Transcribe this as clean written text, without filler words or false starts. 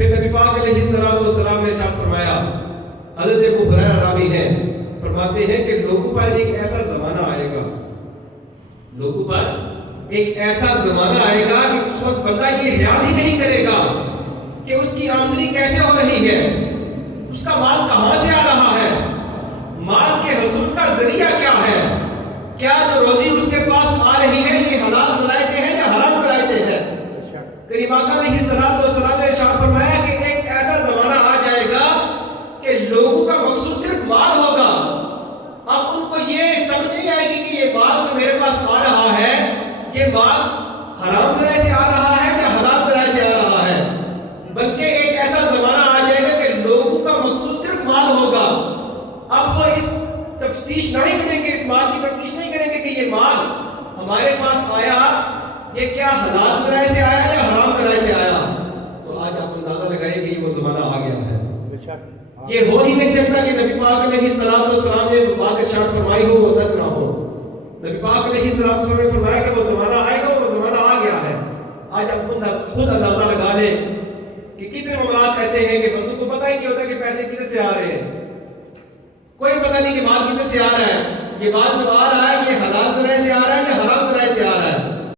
پھر نبی پاک علیہ السلام نے ارشاد فرمایا، حضرت ابو ہریرہ راوی ہیں، فرماتے ہیں کہ لوگوں پر ایک ایسا زمانہ آئے گا، لوگوں پر ایک ایسا زمانہ آئے گا کہ اس وقت بندہ یہ خیال ہی نہیں کرے گا کہ اس کی آمدنی کیسے ہو رہی ہے، اس کا مال کہاں سے آ رہا ہے، مال کے حصول کا ذریعہ کیا ہے، کیا جو روزی اس کے پاس آ رہی ہے یہ حلال ذرائع سے ہے یا حرام ذرائع سے ہے۔ کریم آقا علیہ السلام نے ارشاد فرمایا کہ ایک ایسا زمانہ آ جائے گا کہ لوگوں کا مقصود صرف مال ہوگا، اب ان کو یہ سمجھ نہیں آئے گی کہ یہ مال جو میرے پاس آ رہا ہے یہ مال حرام ذرائع سے آ رہا ہے یا حلال ذرائع سے آ رہا ہے، بلکہ ایک ایسا زمانہ آ جائے گا کہ لوگوں کا مقصود صرف مال ہوگا، اب وہ اس تفتیش نہیں کریں گے، اس مال کی تفتیش نہیں کریں گے کہ یہ مال ہمارے پاس آیا یہ کیا حلال ذرائع سے آیا یا حرام ذرائع سے آیا۔ تو آج آپ اندازہ لگائیں کہ یہ وہ زمانہ آ گیا ہے۔ یہ ہو ہی نہیں سکتا کہ نبی پاک علیہ السلام نے بات ارشاد فرمائی ہو وہ سچ نہ ہو۔ نبی پاک علیہ السلام نے فرمایا کہ وہ زمانہ آئے گا، وہ زمانہ آ گیا ہے۔ آج آپ خود اندازہ لگا لیں کہ کتنے معاملات ایسے ہیں کہ بندوں کو پتہ ہی نہیں ہوتا کہ پیسے کدھر سے آ رہے ہیں، کوئی پتہ نہیں کہ مال کدھر سے آ رہا ہے، یہ مال جو آ رہا ہے یہ حلال ذرائع سے آ رہا ہے یا حرام ذرائع سے آ رہا ہے۔